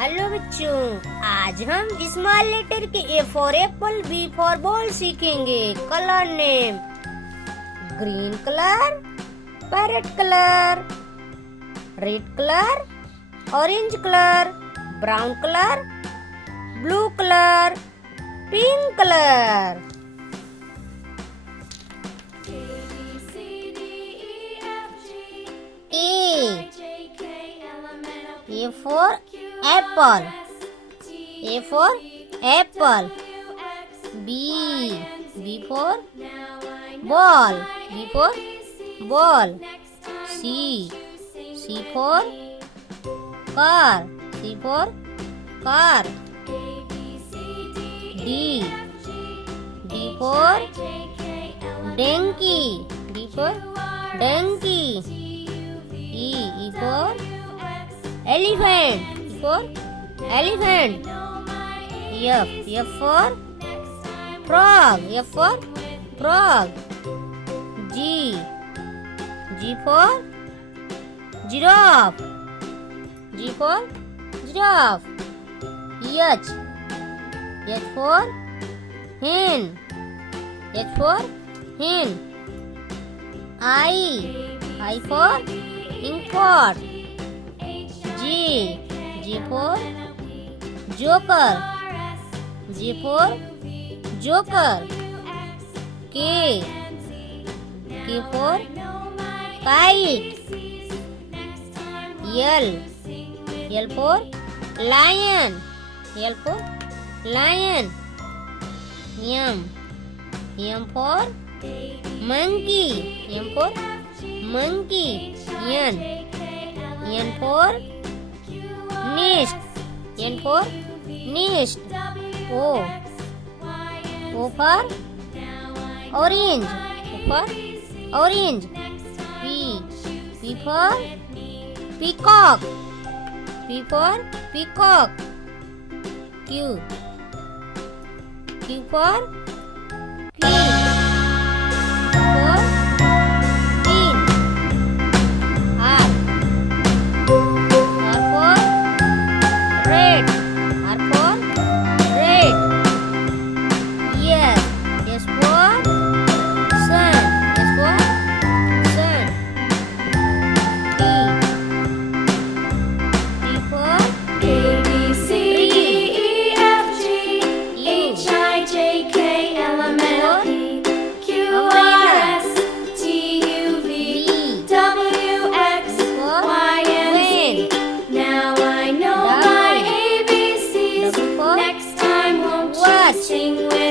Hello बच्चों, आज हम स्मॉल लेटर के A for apple, B for ball सीखेंगे। Colour name: green colour, parrot colour, red colour, orange colour, brown colour, blue colour, pink colour. A for apple. A for apple. B for ball. B for ball. C for car. C for car. D for donkey. D for donkey. E for elephant. E for elephant. F for frog. F for frog. G for giraffe. G for giraffe. H for hen. H for hen. I for inkpot. J for joker. J for joker. K for kite. L for lion. L for lion. M for monkey. M for monkey. N for nest. N for nest. O for orange. O for orange. P for peacock. P for peacock. Q for queen. For queen. R for red. R for red. S for sun. S for sun. T for A B C D E F G H I J K L M N O P Q R S T U V W X Y and Z. Now I know my ABCs. Next time won't you sing with